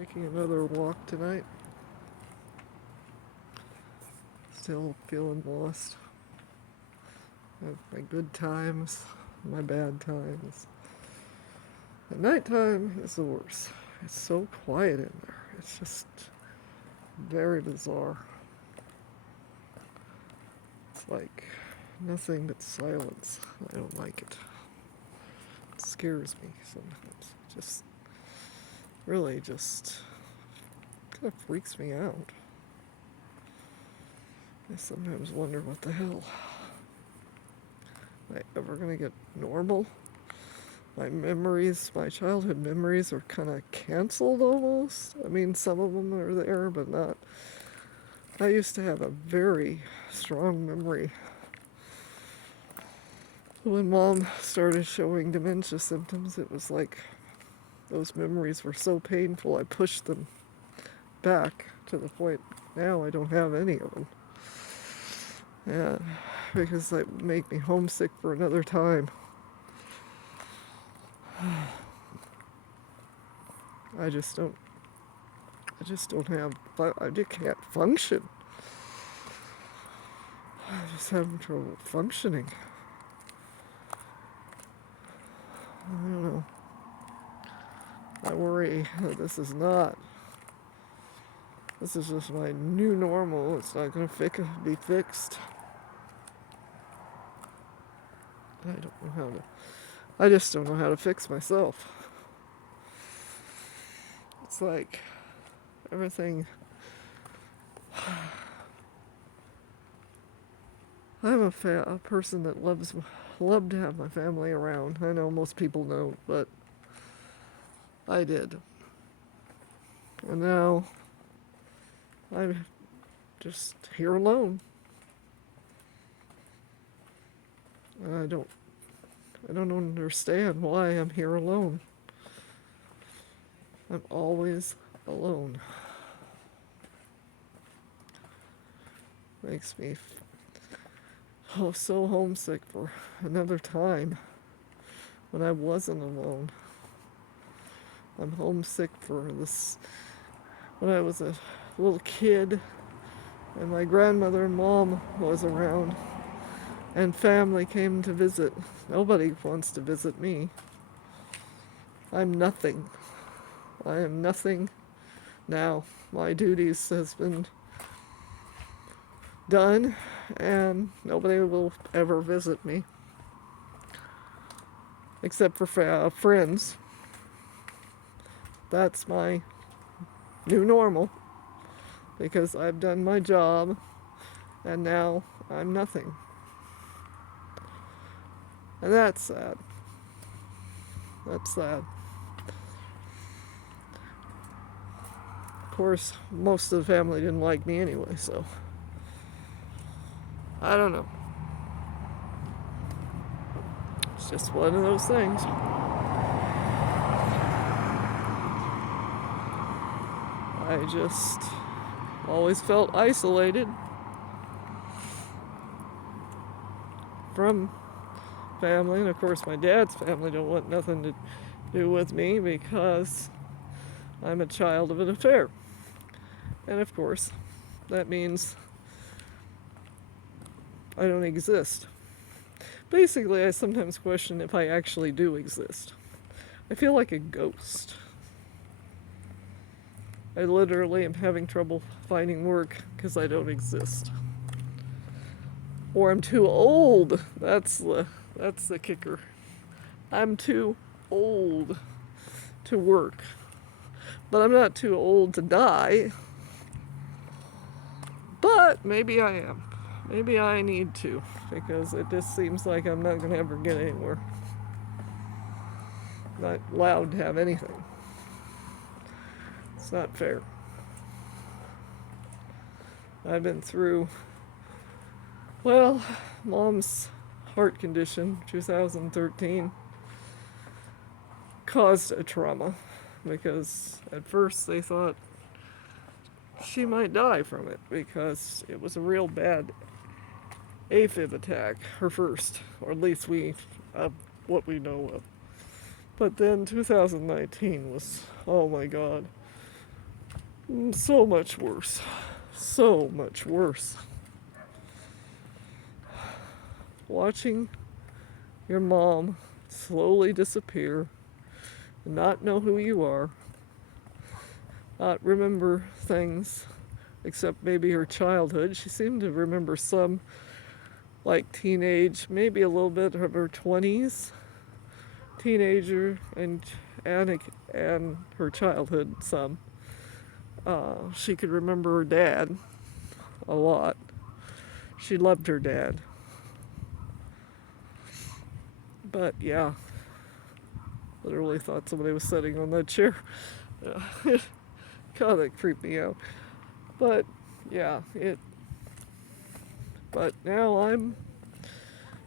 Taking another walk tonight. Still feeling lost. I have my good times, my bad times. The nighttime is the worst. It's so quiet in there. It's just very bizarre. It's like nothing but silence. I don't like it. It scares me sometimes. Just really just kind of freaks me out. I sometimes wonder what the hell. Am I ever gonna get normal? My memories, my childhood memories are kind of canceled almost. I mean, some of them are there, but not. I used to have a very strong memory. When mom started showing dementia symptoms, it was like those memories were so painful, I pushed them back to the point now I don't have any of them. Yeah, because they make me homesick for another time. I just don't have, I just can't function. I'm just having trouble functioning. I don't know. I worry that this is just my new normal. It's not going to be fixed. I just don't know how to fix myself. It's like everything. I'm a person that loved to have my family around. I know most people don't, but I did. And now I'm just here alone. I don't understand why I'm here alone. I'm always alone. Makes me so homesick for another time when I wasn't alone. I'm homesick for this when I was a little kid and my grandmother and mom was around and family came to visit. Nobody wants to visit me. I'm nothing. I am nothing now. My duties has been done and nobody will ever visit me except for friends. That's my new normal because I've done my job and now I'm nothing. And that's sad. That's sad. Of course, most of the family didn't like me anyway, so I don't know. It's just one of those things. I just always felt isolated from family, and of course my dad's family don't want nothing to do with me because I'm a child of an affair. And of course, that means I don't exist. Basically, I sometimes question if I actually do exist. I feel like a ghost. I literally am having trouble finding work because I don't exist. Or I'm too old. That's the kicker. I'm too old to work. But I'm not too old to die. But maybe I am. Maybe I need to, because it just seems like I'm not going to ever get anywhere. I'm not allowed to have anything. It's not fair. I've been through, well, mom's heart condition, 2013, caused a trauma because at first they thought she might die from it because it was a real bad AFib attack, her first, or at least what we know of. But then 2019 was, oh my God, So much worse. So much worse. Watching your mom slowly disappear, not know who you are, not remember things except maybe her childhood. She seemed to remember some, like teenage, maybe a little bit of her 20s, teenager, and her childhood some. She could remember her dad a lot. She loved her dad. But yeah, literally thought somebody was sitting on that chair. God, that creeped me out. But yeah, but now I'm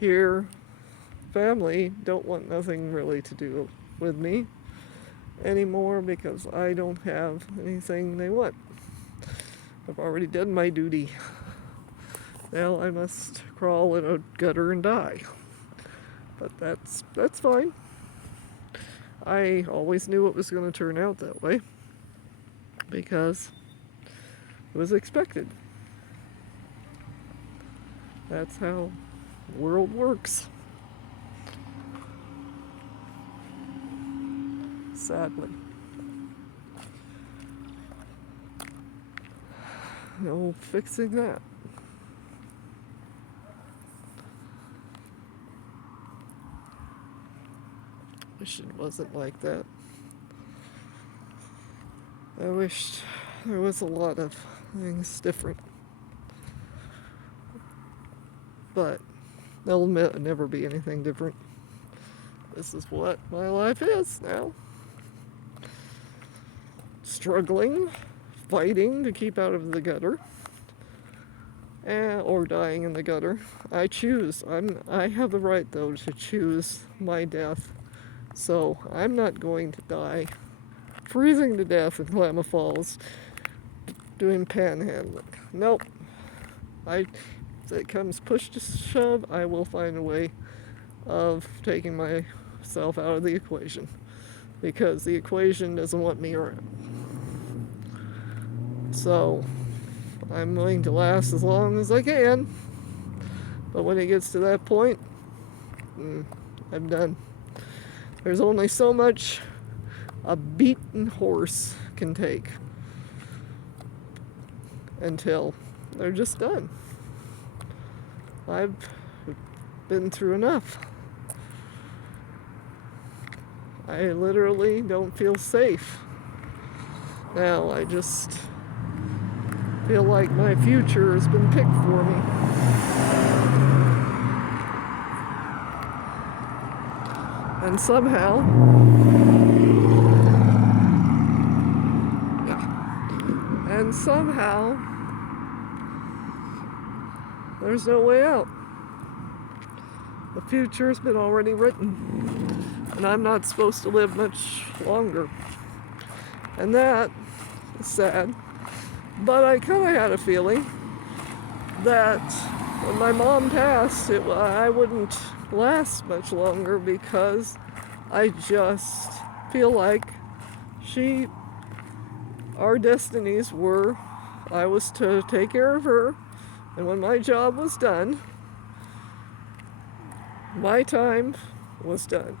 here. Family don't want nothing really to do with me anymore because I don't have anything they want. I've already done my duty. Now I must crawl in a gutter and die. But that's fine. I always knew it was going to turn out that way because it was expected. That's how the world works. Sadly. No fixing that. Wish it wasn't like that. I wished there was a lot of things different. But they'll never be anything different. This is what my life is now. Struggling, fighting to keep out of the gutter, or dying in the gutter. I choose. I have the right, though, to choose my death. So I'm not going to die freezing to death in Klamath Falls doing panhandling. Nope. If it comes push to shove, I will find a way of taking myself out of the equation because the equation doesn't want me around. So I'm willing to last as long as I can, but when it gets to that point, I'm done. There's only so much a beaten horse can take until they're just done. I've been through enough. I literally don't feel safe. Now I just feel like my future has been picked for me. And somehow, there's no way out. The future's been already written, and I'm not supposed to live much longer. And that is sad. But I kind of had a feeling that when my mom passed, I wouldn't last much longer because I just feel like our destinies were, I was to take care of her, and when my job was done, my time was done.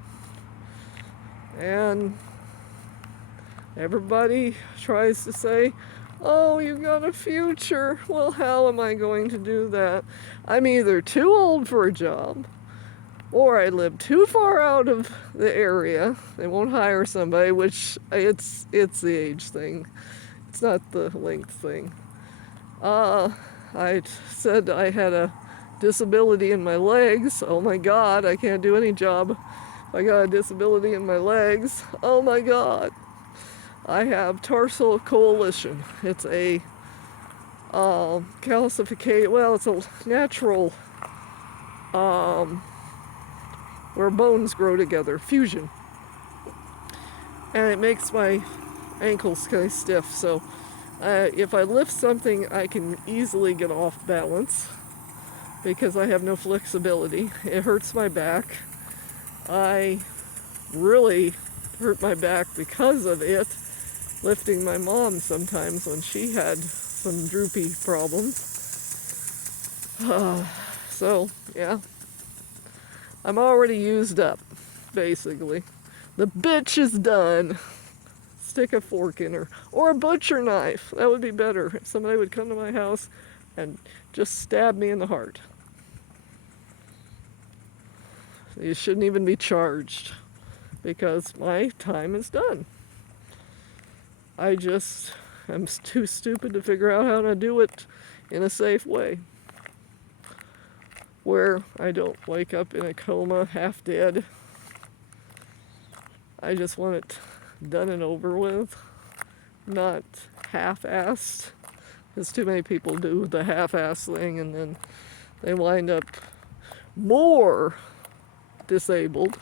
And everybody tries to say, oh, you got a future. Well, how am I going to do that? I'm either too old for a job, or I live too far out of the area. They won't hire somebody, which it's the age thing. It's not the length thing. I said I had a disability in my legs. Oh my God, I can't do any job. I got a disability in my legs. Oh my God. I have tarsal coalition. It's a calcification. Well, it's a natural where bones grow together, fusion, and it makes my ankles kind of stiff. So if I lift something, I can easily get off balance because I have no flexibility. It hurts my back. I really hurt my back because of it. lifting my mom sometimes when she had some droopy problems. So, yeah, I'm already used up, basically. The bitch is done. Stick a fork in her. Or a butcher knife. That would be better. If somebody would come to my house and just stab me in the heart. You shouldn't even be charged because my time is done. I just am too stupid to figure out how to do it in a safe way, where I don't wake up in a coma half dead. I just want it done and over with, not half-assed, because too many people do the half-ass thing and then they wind up more disabled,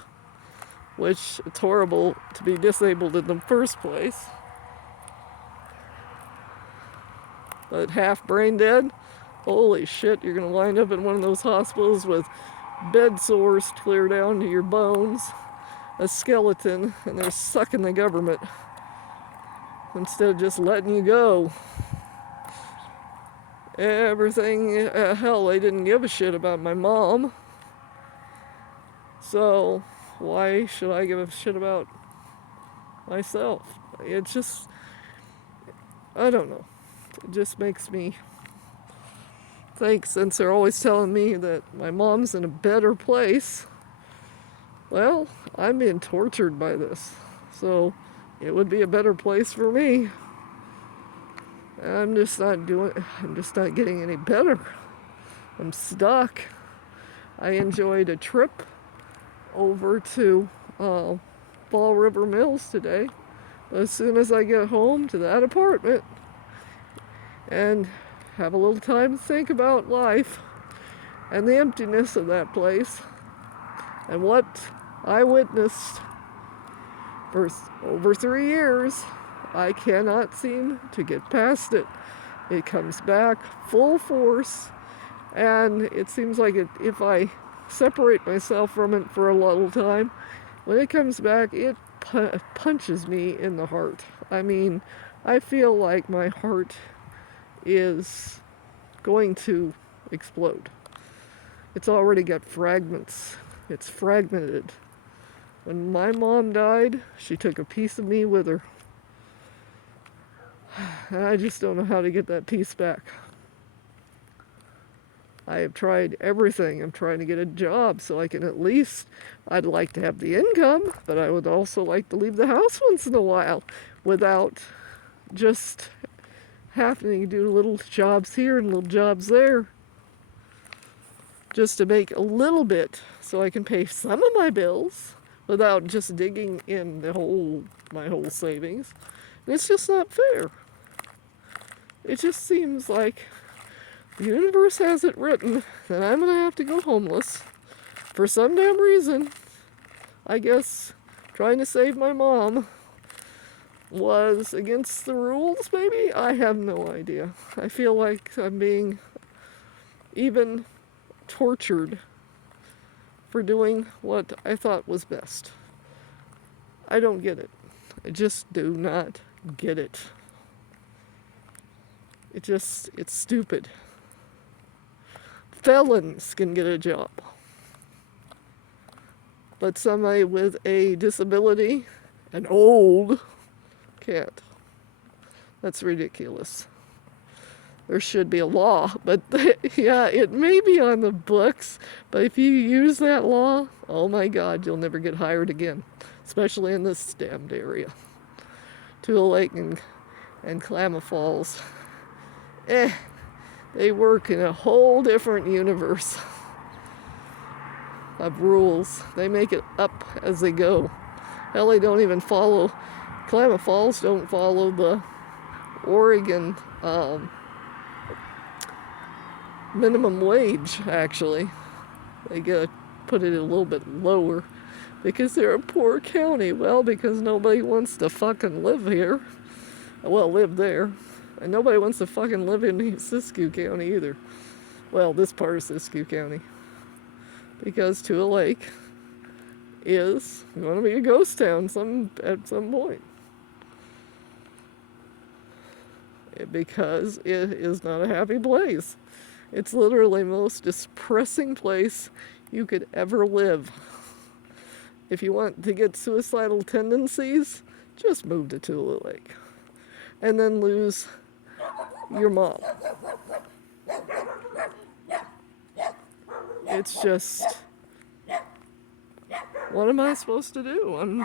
which it's horrible to be disabled in the first place. But half brain dead, holy shit, you're gonna wind up in one of those hospitals with bed sores clear down to your bones, a skeleton, and they're sucking the government instead of just letting you go. Everything, hell, they didn't give a shit about my mom. So why should I give a shit about myself? It's just, I don't know. It just makes me think, since they're always telling me that my mom's in a better place, well, I'm being tortured by this. So it would be a better place for me. I'm just not getting any better. I'm stuck. I enjoyed a trip over to Fall River Mills today. But as soon as I get home to that apartment and have a little time to think about life and the emptiness of that place and what I witnessed for over 3 years, I cannot seem to get past it. It comes back full force, and it seems like if I separate myself from it for a little time, when it comes back, it punches me in the heart. I mean, I feel like my heart is going to explode. It's already got fragments. It's fragmented. When my mom died, she took a piece of me with her. And I just don't know how to get that piece back. I have tried everything. I'm trying to get a job so I can I'd like to have the income, but I would also like to leave the house once in a while without just having to do little jobs here and little jobs there, just to make a little bit so I can pay some of my bills without just digging in my whole savings. And it's just not fair. It just seems like the universe has it written that I'm gonna have to go homeless for some damn reason. I guess trying to save my mom was against the rules, maybe? I have no idea. I feel like I'm being even tortured for doing what I thought was best. I don't get it. I just do not get it. It's stupid. Felons can get a job, but somebody with a disability and old can't. That's ridiculous. There should be a law, but yeah, it may be on the books, but if you use that law, oh my God, you'll never get hired again, especially in this damned area. Tule Lake and Klamath Falls. They work in a whole different universe of rules. They make it up as they go. Hell, they don't even follow, Klamath Falls don't follow the Oregon minimum wage, actually. They gotta put it a little bit lower because they're a poor county. Well, because nobody wants to fucking live here. Well, live there. And nobody wants to fucking live in Siskiyou County either. Well, this part of Siskiyou County. Because Tule Lake is going to be a ghost town at some point. because it is not a happy place. It's literally the most depressing place you could ever live. If you want to get suicidal tendencies, just move to Tule Lake. And then lose your mom. It's just, what am I supposed to do?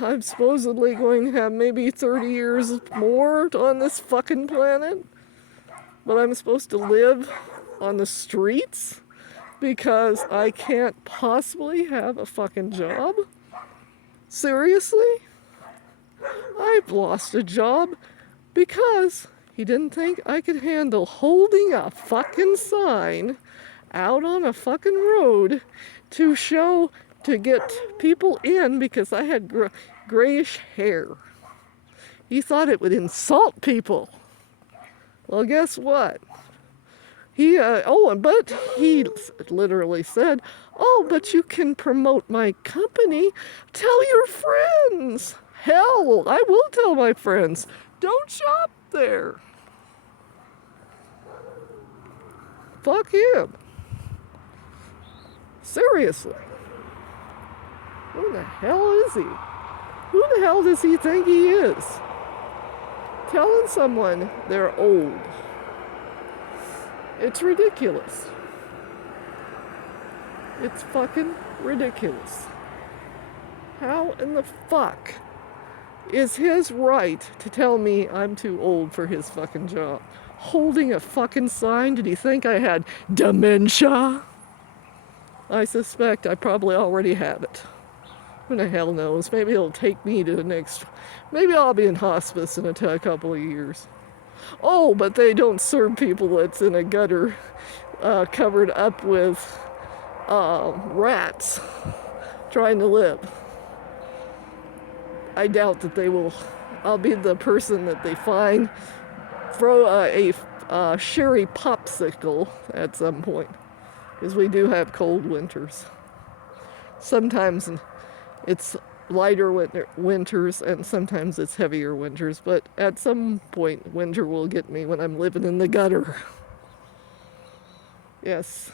I'm supposedly going to have maybe 30 years more on this fucking planet, but I'm supposed to live on the streets because I can't possibly have a fucking job? Seriously? I've lost a job because he didn't think I could handle holding a fucking sign out on a fucking road to show, to get people in because I had grayish hair. He thought it would insult people. Well, guess what? But he literally said, "Oh, but you can promote my company. Tell your friends." Hell, I will tell my friends. Don't shop there. Fuck him. Seriously. Who the hell is he? Who the hell does he think he is? Telling someone they're old. It's ridiculous. It's fucking ridiculous. How in the fuck is his right to tell me I'm too old for his fucking job? Holding a fucking sign? Did he think I had dementia? I suspect I probably already have it. Who the hell knows? Maybe it'll take me to the next... Maybe I'll be in hospice in a couple of years. Oh, but they don't serve people that's in a gutter covered up with rats trying to live. I doubt that they will. I'll be the person that they find, throw a sherry popsicle at some point, because we do have cold winters. Sometimes it's lighter winters and sometimes it's heavier winters, but at some point winter will get me when I'm living in the gutter. Yes,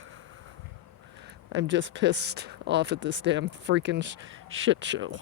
I'm just pissed off at this damn freaking shit show.